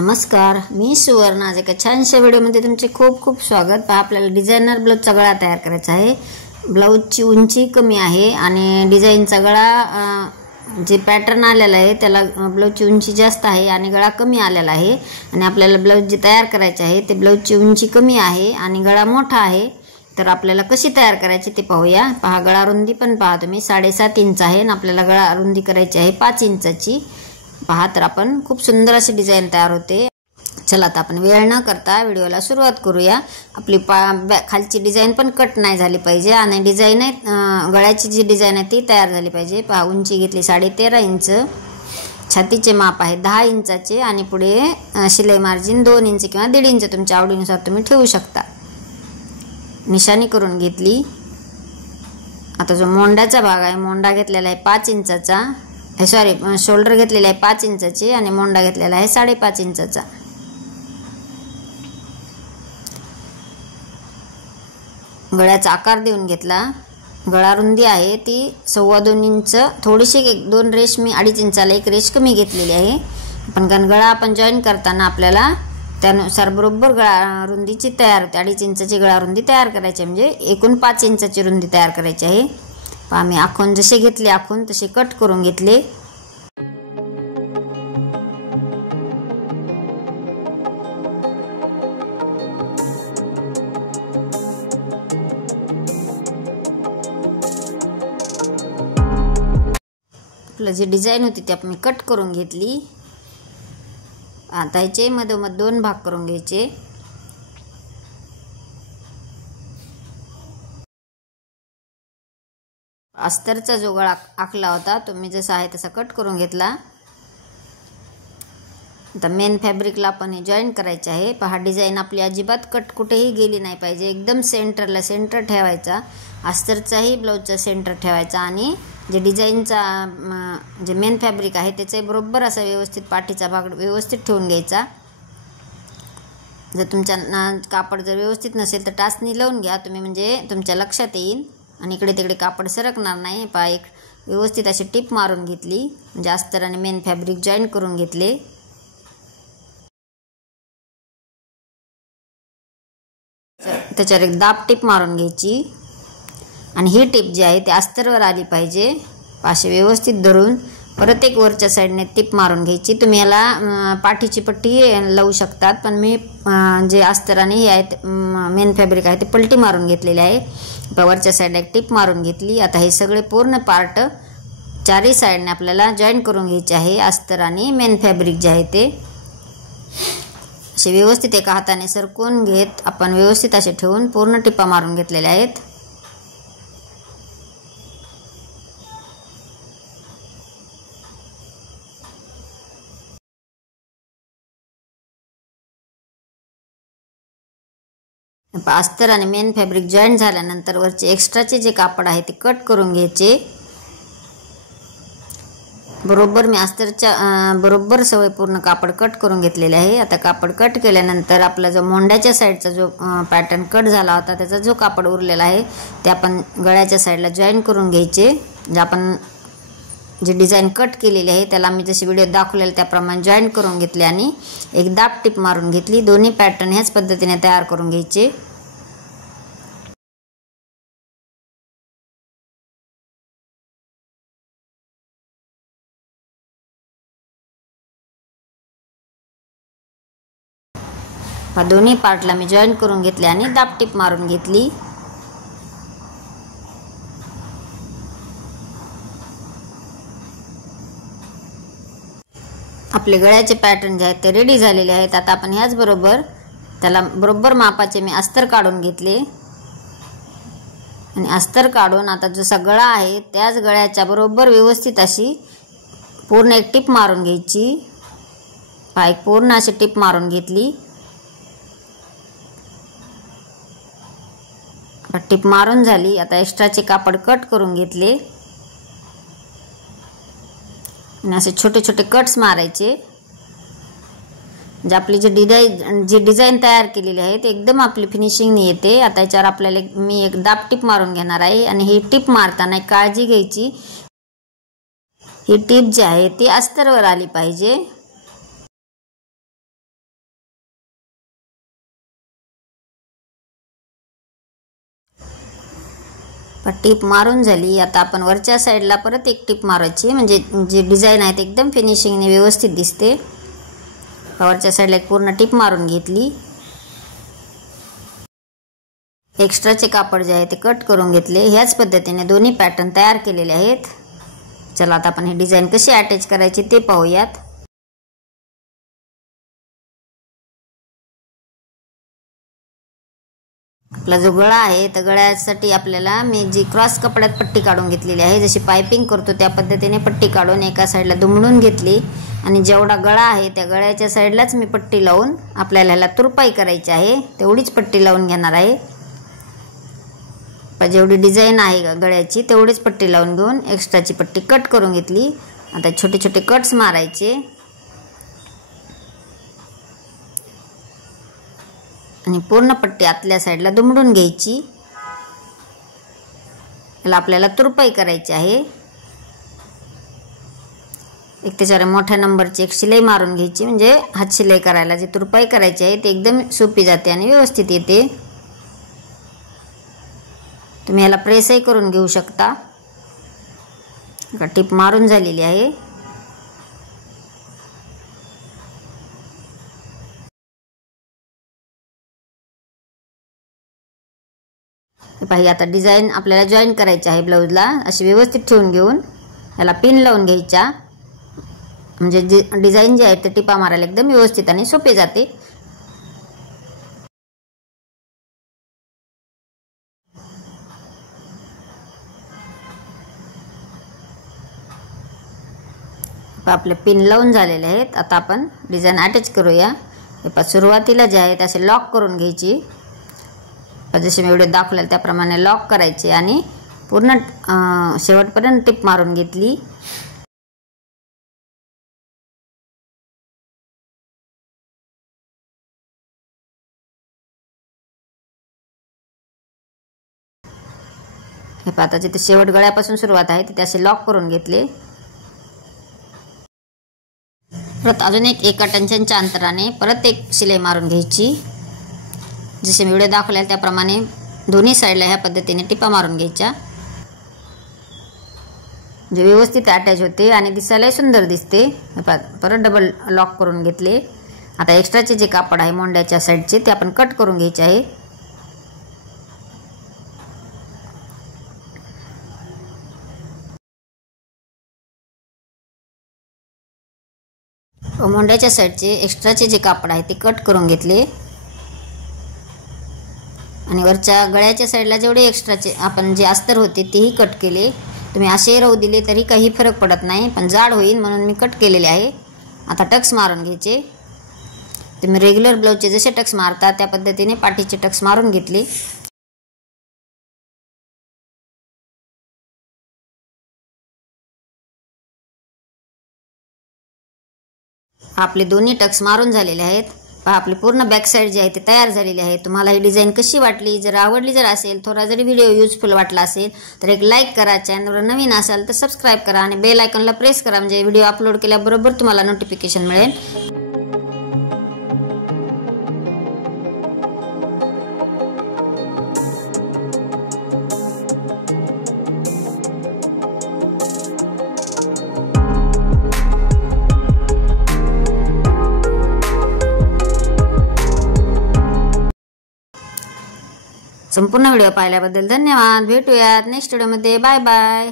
नमस्कार, मी सुवर्ण. आज एका छानशा व्हिडिओमध्ये तुमचे खूप खूप स्वागत. आपल्याला डिझायनर ब्लाऊजचा गळा तयार करायचा आहे. ब्लाऊजची उंची कमी आहे आणि डिझाईनचा गळा जे पॅटर्न आलेला आहे त्याला ब्लाऊजची उंची जास्त आहे आणि गळा कमी आलेला आहे. आणि आपल्याला ब्लाऊज जे तयार करायचे आहे ते ब्लाऊजची उंची कमी आहे आणि गळा मोठा आहे. तर आपल्याला कशी तयार करायची ते पाहूया. पहा, गळा रुंदी पण पहा तुम्ही 7.5 इंच आहे आणि आपल्याला गळा रुंदी करायची आहे 5 इंचाची. पहा, तर आपण खूप सुंदर अशी डिझाईन तयार होते. चला आता आपण वेळ न करता व्हिडिओला सुरुवात करूया. आपली खालची डिझाईन पण कट नाही झाली पाहिजे आणि डिझाईन आहे गळ्याची जी डिझाईन आहे ती तयार झाली पाहिजे. पहा, उंची घेतली 13.5 इंच, छातीचे माप आहे 10 इंचाचे आणि पुढे शिलाई मार्जिन 2 इंच किंवा 1.5 इंच तुमच्या आवडीनुसार तुम्ही ठेवू शकता. निशाणी करून घेतली. आता जो मोंडाचा भाग आहे, मोंडा घेतलेला आहे 5 इंचाचा, शोल्डर घेतलेला आहे 5 इंचाचे आणि मोंडा घेतलेला आहे 5.5 इंचाचा. गळ्याचा आकार देऊन घेतला. गळा रुंदी आहे ती 2.25 इंच, थोडीशी 2 रेष मी 2.5 इंचाला 1 रेष कमी घेतलेली आहे. पण गळा आपण जॉईन करताना आपल्याला त्यानुसार बरोबर गळा रुंदीची तयार होते. 2.5 इंचाची गळा रुंदी तयार करायची, म्हणजे एकूण 5 इंचाची रुंदी तयार करायची आहे. पहा, मी आखून जसे घेतले आखून तसे कट करून घेतले. आपलं जी डिझाईन होती ती मी कट करून घेतली. आता ह्याचे मधोमध 2 भाग करून घ्यायचे. अस्तरचा जो गळा आखला होता तो मी जसा आहे तसा कट करून घेतला. आता मेन फॅब्रिकला आपण हे जॉईन करायचे आहे. पहा, डिझाईन आपली अजिबात कट कुठेही गेली नाही पाहिजे. एकदम सेंटर ठेवायचा. अस्तरचाही ब्लाऊजचा सेंटर ठेवायचा आणि जे डिझाईनचा जे मेन फॅब्रिक आहे त्याचे बरोबर असा व्यवस्थित पाठीचा भाग व्यवस्थित ठेवून घ्यायचा. जर तुमच्या कापड जर व्यवस्थित नसेल तर टाचणी लावून घ्या तुम्ही, म्हणजे तुमच्या लक्षात येईल आणि इकडे तिकडे कापड सरकणार नाही. पहा, एक व्यवस्थित अशी टिप मारून घेतली, म्हणजे अस्तर आणि मेन फॅब्रिक जॉईन करून घेतले. त्याच्यावर एक दाब टिप मारून घ्यायची आणि ही टिप जी आहे ती अस्तरवर आली पाहिजे. असे व्यवस्थित धरून परत एक वरच्या साईडने टिप मारून घ्यायची. तुम्ही याला पाठीची पट्टी लावू शकतात, पण मी जे अस्तर आणि हे आहेत मेन फॅब्रिक आहे ते पलटी मारून घेतलेले आहे. वरच्या साईडला एक टिप मारून घेतली. आता हे सगळे पूर्ण पार्ट चारही साईडने आपल्याला जॉईन करून घ्यायचे आहे. अस्तर आणि मेन फॅब्रिक जे आहे ते असे व्यवस्थित एका हाताने सरकवून घेत आपण व्यवस्थित असे ठेवून पूर्ण टिपा मारून घेतलेल्या आहेत. अस्तर आणि मेन फॅब्रिक जॉईन झाल्यानंतर वरचे एक्स्ट्राचे जे कापड आहे ते कट करून घ्यायचे. बरोबर मी अस्तरच्या बरोबर सवय पूर्ण कापड कट करून घेतलेले आहे. आता कापड कट केल्यानंतर आपला जो मोंड्याच्या साईडचा जो पॅटर्न कट झाला होता त्याचा जो कापड उरलेला आहे ते आपण गळ्याच्या साईडला जॉईन करून घ्यायचे. जे आपण जे डिझाईन कट केलेली आहे त्याला मी जशी व्हिडिओ दाखवलेला त्याप्रमाणे जॉईन करून घेतले आणि एक दाब टिप मारून घेतली. दोन्ही पॅटर्न ह्याच पद्धतीने तयार करून घ्यायचे. दोन्ही पार्टला मी जॉईन करून घेतले आणि दाब टिप मारून घेतली. आपले गळ्याचे पॅटर्न जे आहेत ते रेडी झालेले आहेत. आता आपण ह्याच बरोबर त्याला बरोबर मापाचे मी अस्तर काढून घेतले आणि अस्तर काढून आता जसा गळा आहे त्याच गळ्याच्या बरोबर व्यवस्थित अशी पूर्ण एक टिप मारून घ्यायची. एक पूर्ण अशी टिप मारून घेतली. टिप मारून झाली. आता एक्स्ट्राचे कापड कट करून घेतले आणि असे छोटे छोटे कट्स मारायचे. म्हणजे आपली जी डिझाईन तयार केलेली आहे ते एकदम आपली फिनिशिंग येते. आता याच्यावर आपल्याला मी एक दाब टिप मारून घेणार आहे आणि ही टिप मारताना काळजी घ्यायची, ही टिप जी आहे ती अस्तरवर आली पाहिजे. टीप मारून झाली. आता आपण वरच्या साईडला परत एक टीप मारायची, म्हणजे जी डिझाईन आहे ते एकदम फिनिशिंगने व्यवस्थित दिसते. वरच्या साईडला एक पूर्ण टीप मारून घेतली. एक्स्ट्राचे कापड जे आहे ते कट करून घेतले. ह्याच पद्धतीने दोन्ही पॅटर्न तयार केलेले आहेत. चला आता आपण ही डिझाईन कशी अटॅच करायची ते पाहूयात. आपला जो गळा आहे तर गळ्यासाठी आपल्याला मी जी क्रॉस कपड्यात पट्टी काढून घेतलेली आहे, जशी पायपिंग करतो त्या पद्धतीने पट्टी काढून एका साईडला दुमडून घेतली आणि जेवढा गळा आहे त्या गळ्याच्या साईडलाच मी पट्टी लावून आपल्याला ह्याला तुरपाई करायची आहे तेवढीच पट्टी लावून घेणार आहे. जेवढी डिझाईन आहे गळ्याची तेवढीच पट्टी लावून घेऊन एक्स्ट्राची पट्टी कट करून घेतली. आता छोटे छोटे कट्स मारायचे आणि पूर्ण पट्टी आतल्या साईडला दुमडून घ्यायची. याला आपल्याला तुरपाई करायची आहे. एक त्याच्यावर मोठ्या नंबरची एक शिलाई मारून घ्यायची, म्हणजे हात शिलाई करायला जी तुरपाई करायची आहे ती एकदम सोपी जाते आणि व्यवस्थित येते. तुम्ही याला प्रेसही करून घेऊ शकता. टीप मारून झालेली आहे. पाहिजे आता डिझाईन आपल्याला जॉईन करायची आहे ब्लाऊजला. अशी व्यवस्थित ठेवून घेऊन याला पिन लावून घ्यायच्या, म्हणजे डिझाईन जे आहे ते टिपा मारायला एकदम व्यवस्थित आणि सोपे जाते. आपले पिन लावून झालेले आहेत. आता आपण डिझाईन अटॅच करूया. सुरुवातीला जे आहे त्याचे लॉक करून घ्यायची, जसे मी व्हिडिओ दाखवले त्याप्रमाणे लॉक करायचे आणि पूर्ण शेवटपर्यंत टिप मारून घेतली. हे आता जिथे शेवट गळ्यापासून सुरुवात आहे तिथे असे लॉक करून घेतले. परत अजून एका टंचांच्या अंतराने परत एक शिलाई मारून घ्यायची. जसे मी व्हिडिओ दाखवले त्याप्रमाणे दोन्ही साईडला ह्या पद्धतीने टिपा मारून घ्यायच्या, जे व्यवस्थित अटॅच होते आणि दिसायला सुंदर दिसते. परत डबल लॉक करून घेतले. आता एक्स्ट्राचे जे कापड आहे मोंड्याच्या साईडचे ते आपण कट करून घ्यायचे आहे. मोंड्याच्या साईडचे एक्स्ट्राचे जे कापड आहे ते कट करून घेतले आणि वरच्या गळ्याच्या साईडला जेवढे एक्स्ट्राचे आपण जे अस्तर होते तेही कट केले. तुम्ही असे राहू दिले तरी काही फरक पडत नाही, पण जाड होईल म्हणून मी कट केलेले आहे. आता टक्स मारून घ्यायचे. तुम्ही रेग्युलर ब्लाऊजचे जसे टक्स मारता त्या पद्धतीने पाठीचे टक्स मारून घेतले. आपले दोन्ही टक्स मारून झालेले आहेत. आपली पूर्ण बॅक साईड जी आहे ते तयार झालेली आहे. तुम्हाला ही डिझाईन कशी वाटली, जर आवडली जर असेल, थोडा जरी व्हिडिओ युजफुल वाटला असेल तर एक लाईक करा. चॅनलवर नवीन असाल तर सबस्क्राईब करा आणि बेल आयकॉनला प्रेस करा, म्हणजे व्हिडिओ अपलोड केल्याबरोबर तुम्हाला नोटिफिकेशन मिळेल. संपूर्ण व्हिडिओ पाहिल्याबद्दल धन्यवाद. भेटूयात नेक्स्ट व्हिडिओमध्ये. Bye bye.